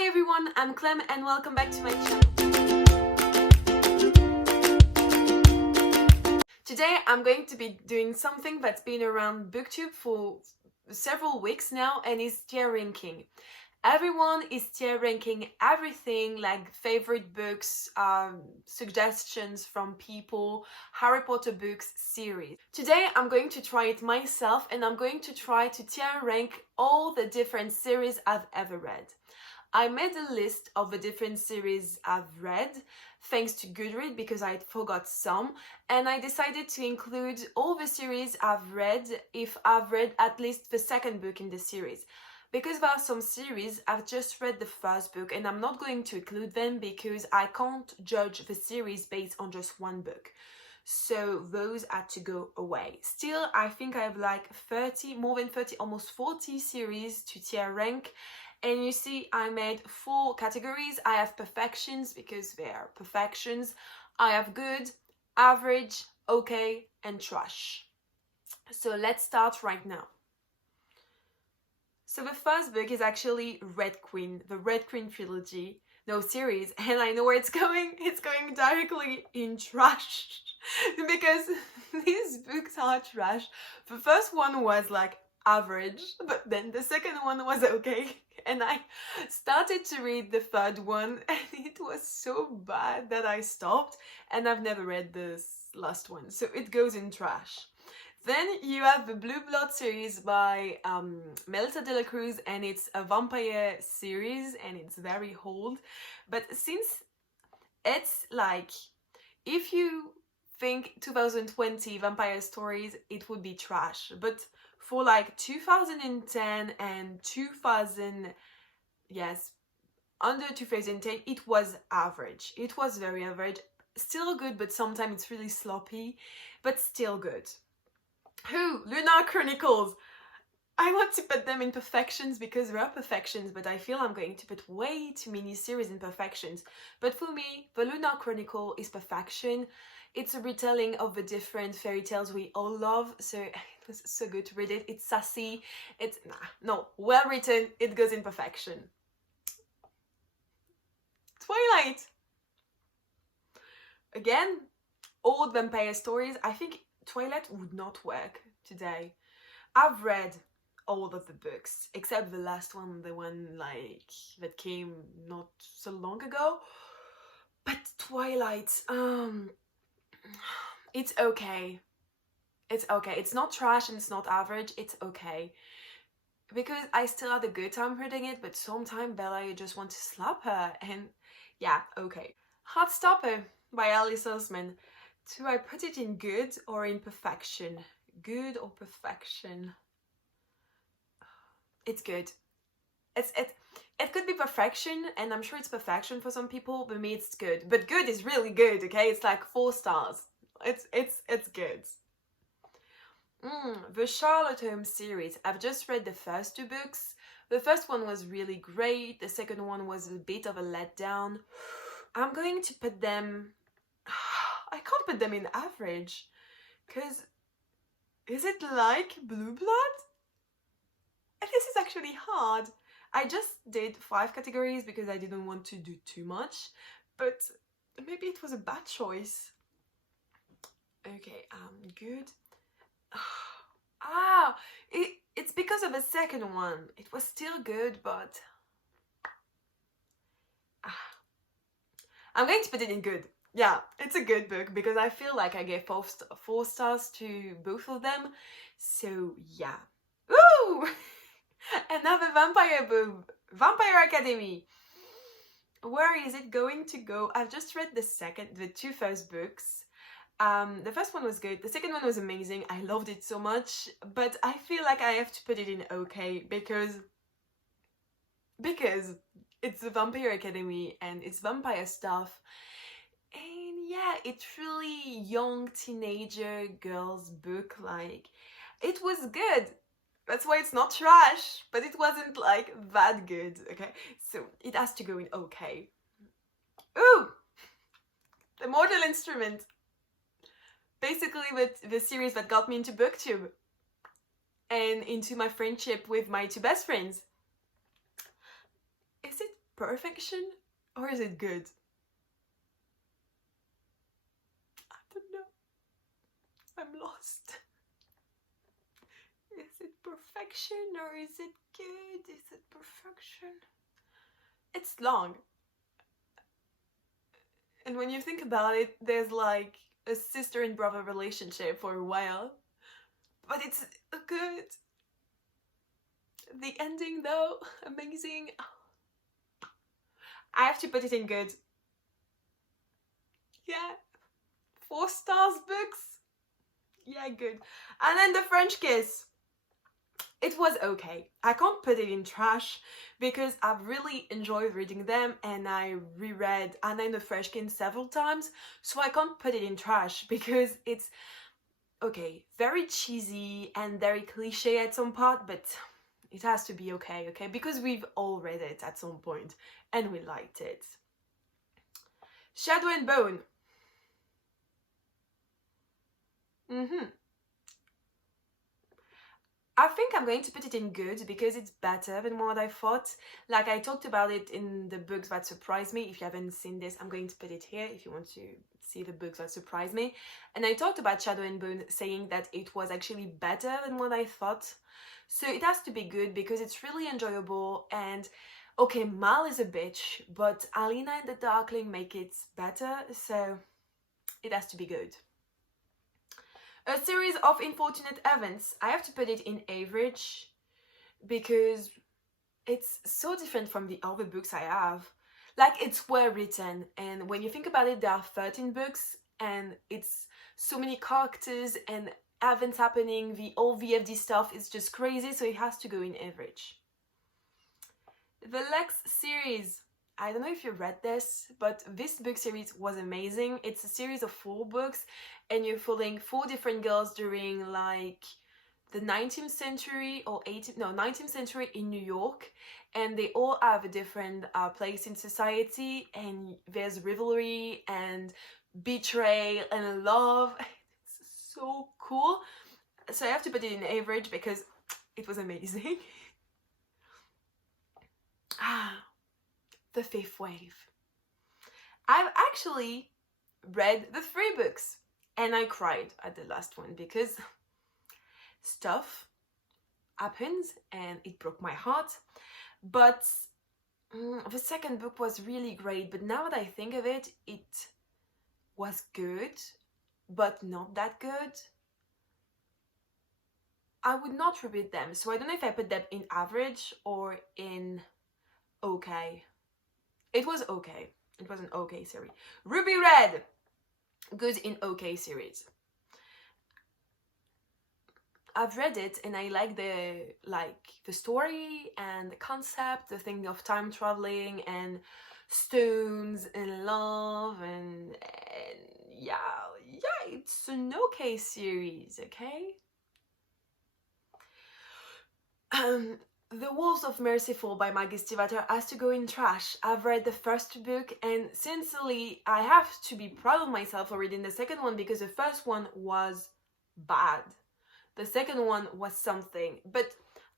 Hi everyone, I'm Clem and welcome back to my channel. Today I'm going to be doing something that's been around BookTube for several weeks now, and is tier ranking. Everyone is tier ranking everything, like favorite books, suggestions from people, Harry Potter books, series. Today I'm going to try it myself and I'm going to try to tier rank all the different series I've ever read. I made a list of the different series I've read, thanks to Goodreads because I forgot some, and I decided to include all the series I've read if I've read at least the second book in the series. Because there are some series I've just read the first book and I'm not going to include them because I can't judge the series based on just one book. So those had to go away. Still, I think I have like 30, more than 30, almost 40 series to tier rank. And you see, I made 4 categories. I have perfections because they are perfections. I have good, average, okay, and trash. So let's start right now. So the first book is actually Red Queen, the Red Queen trilogy, no series, and I know where it's going. It's going directly in trash because these books are trash. The first one was like average, but then the second one was okay, and I started to read the third one and it was so bad that I stopped, and I've never read this last one, so it goes in trash. Then you have the Blue Blood series by Melissa de la Cruz, and it's a vampire series and it's very old. But since it's like, if you think 2020 vampire stories, it would be trash. But for like 2010 and 2000, yes, under 2010, it was average. It was very average. Still good, but sometimes it's really sloppy, but still good. Lunar Chronicles. I want to put them in perfections because there are perfections, but I feel I'm going to put way too many series in perfections. But for me, the Lunar Chronicle is perfection. It's a retelling of the different fairy tales we all love, so it was so good to read it. It's sassy, it's, well written, it goes in perfection. Twilight. Again, old vampire stories. I think Twilight would not work today. I've read all of the books except the last one, the one like that came not so long ago. But Twilight, it's okay. It's okay. It's not trash and it's not average. It's okay. Because I still had a good time reading it, but sometimes Bella, you just want to slap her, and yeah, okay. Heartstopper by Alice Oseman. Do I put it in good or in perfection? Good or perfection? It's good. It could be perfection, and I'm sure it's perfection for some people, but me it's good. But good is really good, okay? It's like 4 stars. It's good. The Charlotte Holmes series. I've just read the first 2 books. The first one was really great. The second one was a bit of a letdown. I'm going to put them... I can't put them in average, because is it like Blue Blood? And this is actually hard. I just did 5 categories because I didn't want to do too much, but maybe it was a bad choice. Okay, good. It's because of the second one. It was still good, but I'm going to put it in good. Yeah, it's a good book because I feel like I gave 4 stars to both of them. So yeah. Ooh! Another vampire book, Vampire Academy. Where is it going to go? I've just read the 2 first books. The first one was good. The second one was amazing. I loved it so much, but I feel like I have to put it in okay because it's the Vampire Academy and it's vampire stuff. And yeah, it's really young teenager girls book, like it was good. That's why it's not trash, but it wasn't like that good, okay? So it has to go in okay. Ooh! The Mortal Instrument. Basically the series that got me into BookTube and into my friendship with my 2 best friends. Is it perfection or is it good? I don't know. I'm lost. Is it perfection or is it good? Is it perfection? It's long. And when you think about it, there's like a sister and brother relationship for a while. But it's good. The ending though, amazing. I have to put it in good. Yeah. 4 stars books. Yeah, good. And then The French Kiss. It was okay. I can't put it in trash because I've really enjoyed reading them and I reread Anna and the Freshkin several times, so I can't put it in trash because it's okay, very cheesy and very cliche at some part, but it has to be okay, because we've all read it at some point and we liked it. Shadow and Bone. I think I'm going to put it in good because it's better than what I thought. Like I talked about it in the books that surprised me. If you haven't seen this, I'm going to put it here if you want to see the books that surprised me. And I talked about Shadow and Bone saying that it was actually better than what I thought. So it has to be good because it's really enjoyable. And okay, Mal is a bitch, but Alina and the Darkling make it better. So it has to be good. A series of unfortunate events. I have to put it in average because it's so different from the other books I have. Like, it's well written, and when you think about it, there are 13 books and it's so many characters and events happening. The old VFD stuff is just crazy, so it has to go in average. The Lex series. I don't know if you read this, but this book series was amazing. It's a series of 4 books and you're following 4 different girls during like the 19th century or 19th century in New York, and they all have a different place in society, and there's rivalry and betrayal and love. It's so cool. So I have to put it in average because it was amazing. The Fifth Wave. I've actually read the 3 books and I cried at the last one because stuff happens and it broke my heart. But the second book was really great, but now that I think of it, it was good, but not that good. I would not repeat them, so I don't know if I put them in average or in okay. It was okay. It was an okay series. Ruby Red. Good in okay series. I've read it and I like the story and the concept, the thing of time traveling and stones and love and yeah, it's an okay series, okay? The Wolves of Merciful by Maggie Stiefvater has to go in trash. I've read the first book and sincerely I have to be proud of myself for reading the second one because the first one was bad. The second one was something, but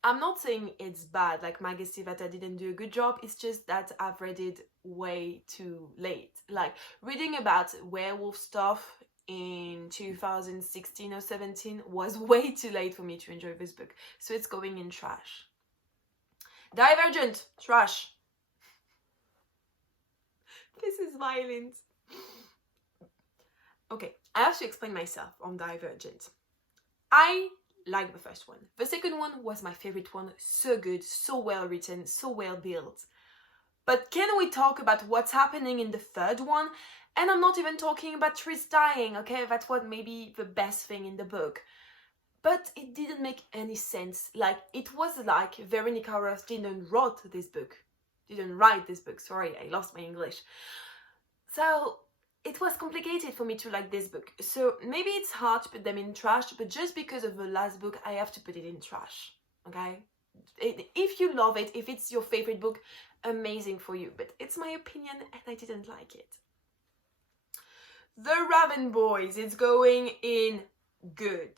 I'm not saying it's bad, like Maggie Stiefvater didn't do a good job, it's just that I've read it way too late. Like, reading about werewolf stuff in 2016 or 17 was way too late for me to enjoy this book, so it's going in trash. Divergent, trash. This is violent. Okay, I have to explain myself on Divergent. I like the first one. The second one was my favorite one. So good, so well written, so well built. But can we talk about what's happening in the third one? And I'm not even talking about Tris dying, okay? That's what maybe the best thing in the book. But it didn't make any sense. Like, it was like Veronica Roth didn't write this book. Sorry, I lost my English. So it was complicated for me to like this book. So maybe it's hard to put them in trash, but just because of the last book, I have to put it in trash, okay? If you love it, if it's your favorite book, amazing for you. But it's my opinion and I didn't like it. The Raven Boys, it's going in good.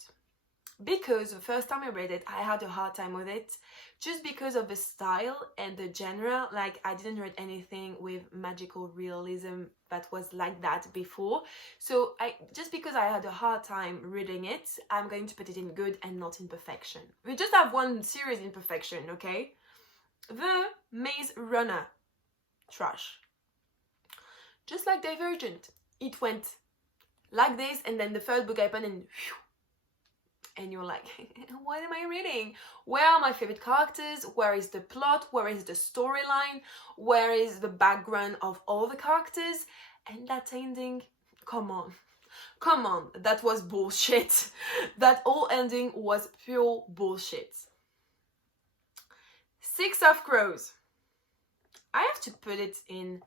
because the first time I read it, I had a hard time with it, just because of the style and the genre. Like, I didn't read anything with magical realism that was like that before. So just because I had a hard time reading it, I'm going to put it in good and not in perfection. We just have one series in perfection, okay? The Maze Runner. Trash. Just like Divergent. It went like this, and then the third book happened, and whew, and you're like, what am I reading? Where are my favorite characters? Where is the plot? Where is the storyline? Where is the background of all the characters? And that ending, come on. Come on, that was bullshit. That whole ending was pure bullshit. Six of Crows. I have to put it in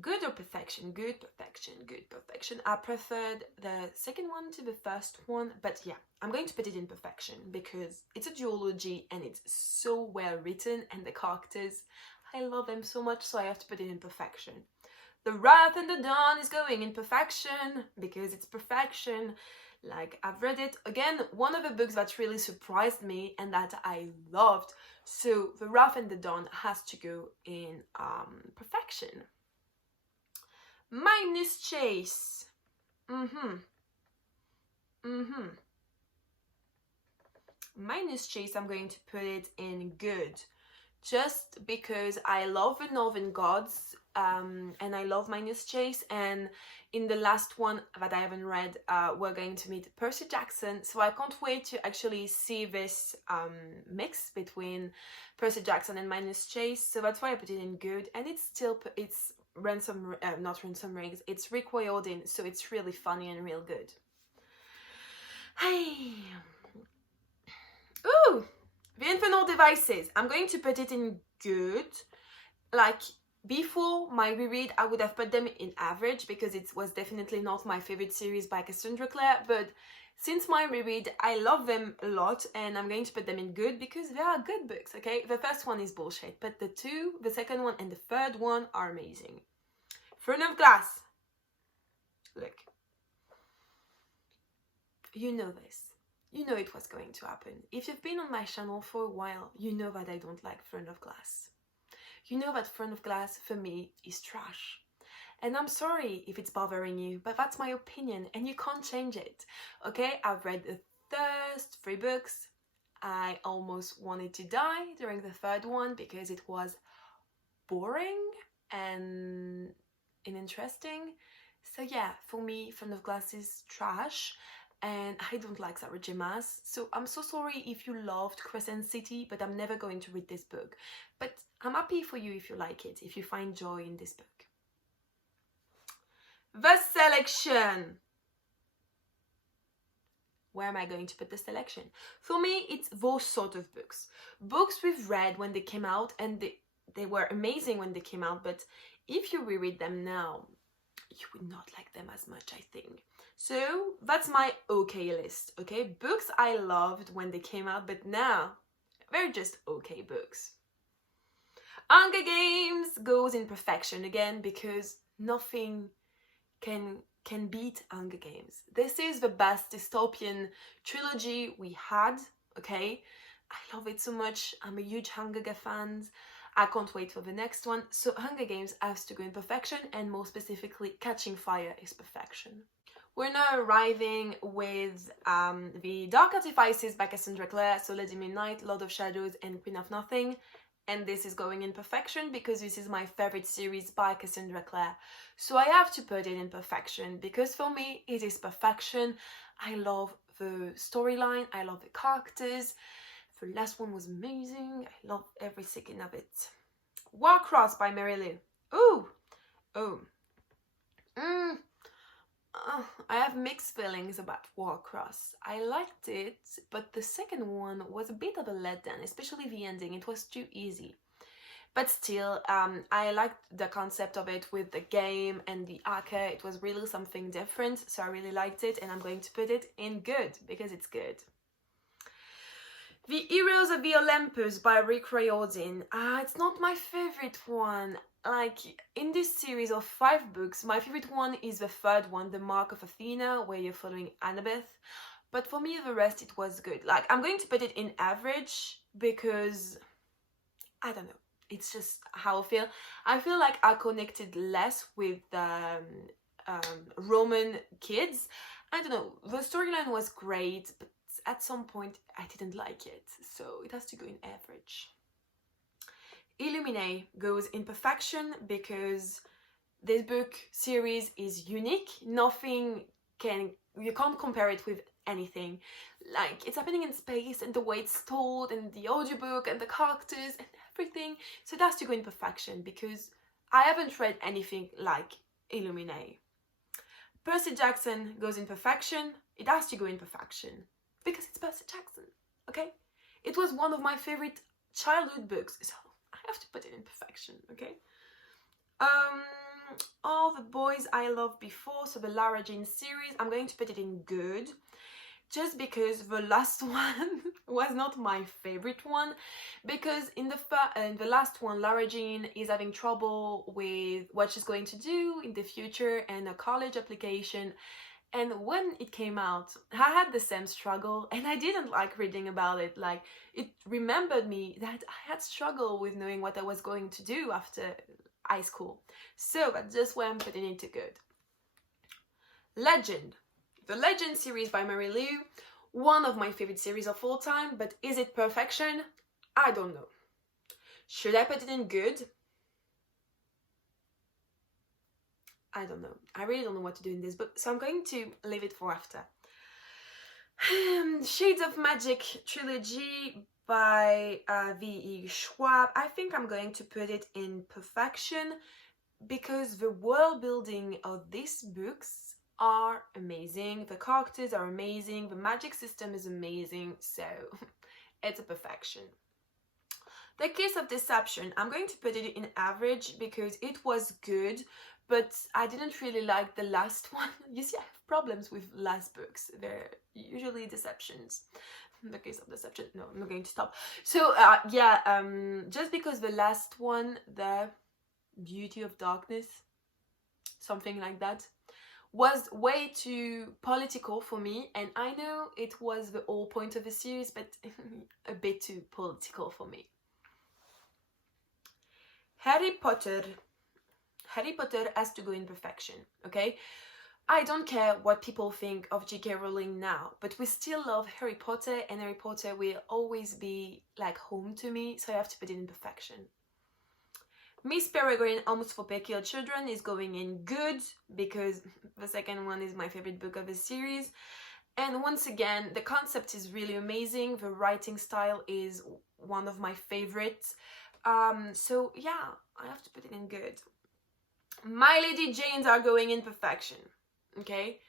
good or perfection? Good, perfection, good, perfection. I preferred the second one to the first one, but yeah, I'm going to put it in perfection because it's a duology and it's so well written, and the characters, I love them so much, so I have to put it in perfection. The Wrath and the Dawn is going in perfection because it's perfection. Like, I've read it, again, one of the books that really surprised me and that I loved. So The Wrath and the Dawn has to go in perfection. Minus Chase. Minus Chase, I'm going to put it in good. Just because I love the Northern Gods, and I love Minus Chase, and in the last one that I haven't read, we're going to meet Percy Jackson, so I can't wait to actually see this mix between Percy Jackson and Minus Chase, so that's why I put it in good. And it's still, it's not Ransom Rings, it's Rick Riordan, so it's really funny and real good. Hey, ooh, The Infernal Devices, I'm going to put it in good. Like, before my reread, I would have put them in average because it was definitely not my favorite series by Cassandra Clare, but since my reread, I love them a lot, and I'm going to put them in good because they are good books, okay? The first one is bullshit, but the second one and the third one are amazing. Throne of Glass. Look. You know this. You know it was going to happen. If you've been on my channel for a while, you know that I don't like Throne of Glass. You know that Throne of Glass, for me, is trash. And I'm sorry if it's bothering you, but that's my opinion and you can't change it. Okay, I've read the first 3 books. I almost wanted to die during the third one because it was boring and uninteresting. So yeah, for me, Throne of Glass is trash. And I don't like Sarah J. Maas, so I'm so sorry if you loved Crescent City, but I'm never going to read this book. But I'm happy for you if you like it, if you find joy in this book. The Selection. Where am I going to put the selection? For me, it's those sort of books. Books we've read when they came out, and they were amazing when they came out, but if you reread them now, you would not like them as much, I think. So that's my okay list, okay? Books I loved when they came out, but now they're just okay books. Hunger Games goes in perfection again because nothing can beat Hunger Games. This is the best dystopian trilogy we had, okay? I love it so much. I'm a huge Hunger Games fan. I can't wait for the next one. So Hunger Games has to go in perfection, and more specifically, Catching Fire is perfection. We're now arriving with the Dark Artifices by Cassandra Clare, so Lady Midnight, Lord of Shadows, and Queen of Nothing. And this is going in perfection because this is my favorite series by Cassandra Clare. So I have to put it in perfection because for me, it is perfection. I love the storyline, I love the characters. The last one was amazing. I love every second of it. Warcross by Mary Lou. Ooh. Oh. I have mixed feelings about Warcross. I liked it, but the second one was a bit of a letdown, especially the ending. It was too easy. But still, I liked the concept of it with the game and the hacker. It was really something different, so I really liked it, and I'm going to put it in good because it's good. The Heroes of the Olympus by Rick Riordan. It's not my favorite one. Like, in this series of 5 books, my favorite one is the third one, The Mark of Athena, where you're following Annabeth. But for me, the rest, it was good. Like, I'm going to put it in average because, I don't know, it's just how I feel. I feel like I connected less with Roman kids. I don't know, the storyline was great, but at some point I didn't like it, so it has to go in average. Illuminae goes in perfection because this book series is unique. You can't compare it with anything. Like, it's happening in space, and the way it's told, and the audiobook, and the characters, and everything. So it has to go in perfection because I haven't read anything like Illuminae. Percy Jackson goes in perfection. It has to go in perfection because it's Percy Jackson, okay? It was one of my favorite childhood books, so I have to put it in perfection, okay? All the boys I loved before, so the Lara Jean series, I'm going to put it in good, just because the last one was not my favorite one, because in the last one, Lara Jean is having trouble with what she's going to do in the future and a college application. And when it came out, I had the same struggle, and I didn't like reading about it. Like, it remembered me that I had struggled with knowing what I was going to do after high school. So that's just why I'm putting it to good. Legend. The Legend series by Mary Lou, one of my favorite series of all time, but is it perfection? I don't know. Should I put it in good? I don't know. I really don't know what to do in this book, so I'm going to leave it for after. Shades of Magic trilogy by V.E. Schwab. I think I'm going to put it in perfection because the world building of these books are amazing, the characters are amazing, the magic system is amazing, so it's a perfection. The Kiss of Deception, I'm going to put it in average because it was good, but I didn't really like the last one. You see, I have problems with last books. They're usually deceptions. The Case of Deception, no, I'm not going to stop. So just because the last one, the Beauty of Darkness, something like that, was way too political for me, and I know it was the whole point of the series, but a bit too political for me. Harry Potter has to go in perfection, okay? I don't care what people think of J.K. Rowling now, but we still love Harry Potter, and Harry Potter will always be like home to me, so I have to put it in perfection. Miss Peregrine Homes for Peculiar Children is going in good because the second one is my favorite book of the series. And once again, the concept is really amazing. The writing style is one of my favorites. So yeah, I have to put it in good. My Lady Janes are going in perfection. Okay?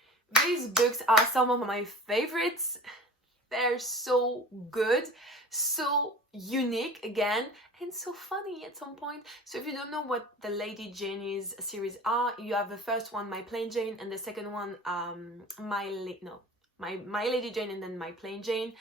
These books are some of my favorites. They're so good, so unique again, and so funny at some point. So if you don't know what the Lady Jane's series are, you have the first one, My Plain Jane, and the second one, My Lady Jane, and then My Plain Jane.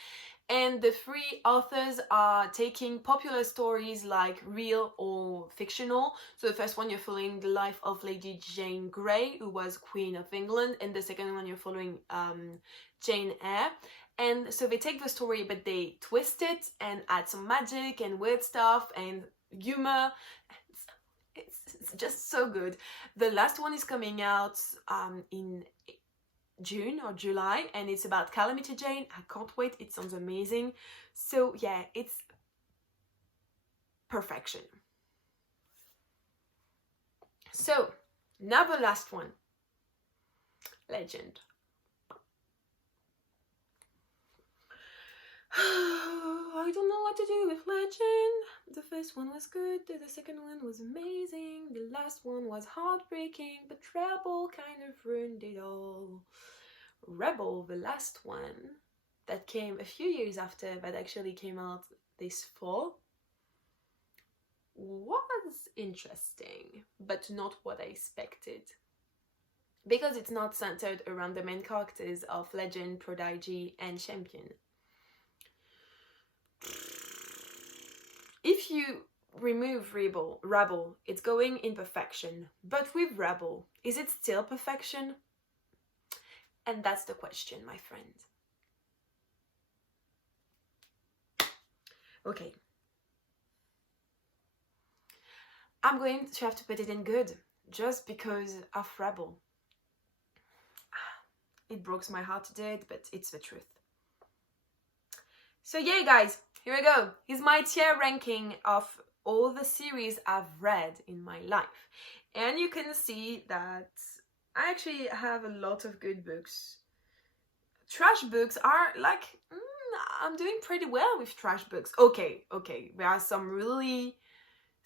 And the three authors are taking popular stories, like real or fictional. So the first one, you're following the life of Lady Jane Grey, who was Queen of England, and the second one, you're following Jane Eyre. And so they take the story, but they twist it and add some magic and weird stuff and humor. It's just so good. The last one is coming out in June or July, and it's about Calamity Jane. I can't wait. It sounds amazing. So yeah, it's perfection. So now the last one, Legend. I don't know what to do with Legend. The first one was good, the second one was amazing, the last one was heartbreaking, but Rebel kind of ruined it all. Rebel, the last one, that came a few years after, that actually came out this fall, was interesting, but not what I expected. Because it's not centered around the main characters of Legend, Prodigy, and Champion. If you remove Rebel, it's going in perfection. But with Rebel, is it still perfection? And that's the question, my friend. Okay. I'm going to have to put it in good just because of Rebel. It breaks my heart to do it, but it's the truth. So yeah, guys, here we go. Here's my tier ranking of all the series I've read in my life. And you can see that I actually have a lot of good books. Trash books are like, I'm doing pretty well with trash books. Okay, there are some really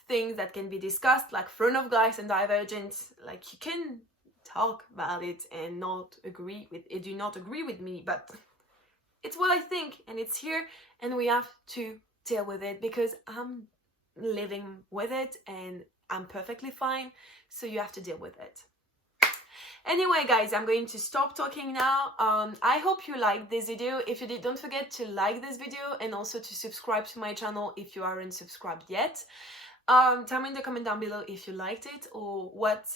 things that can be discussed, like Throne of Glass and Divergent. Like, you can talk about it and not agree with it, do not agree with me, but it's what I think, and it's here, and we have to deal with it because I'm living with it and I'm perfectly fine, so you have to deal with it. Anyway, guys, I'm going to stop talking now. I hope you liked this video. If you did, don't forget to like this video and also to subscribe to my channel if you aren't subscribed yet. Tell me in the comment down below if you liked it, or what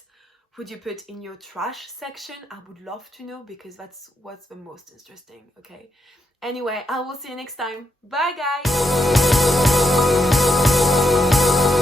would you put in your trash section. I would love to know, because that's what's the most interesting, okay? Anyway, I will see you next time. Bye, guys!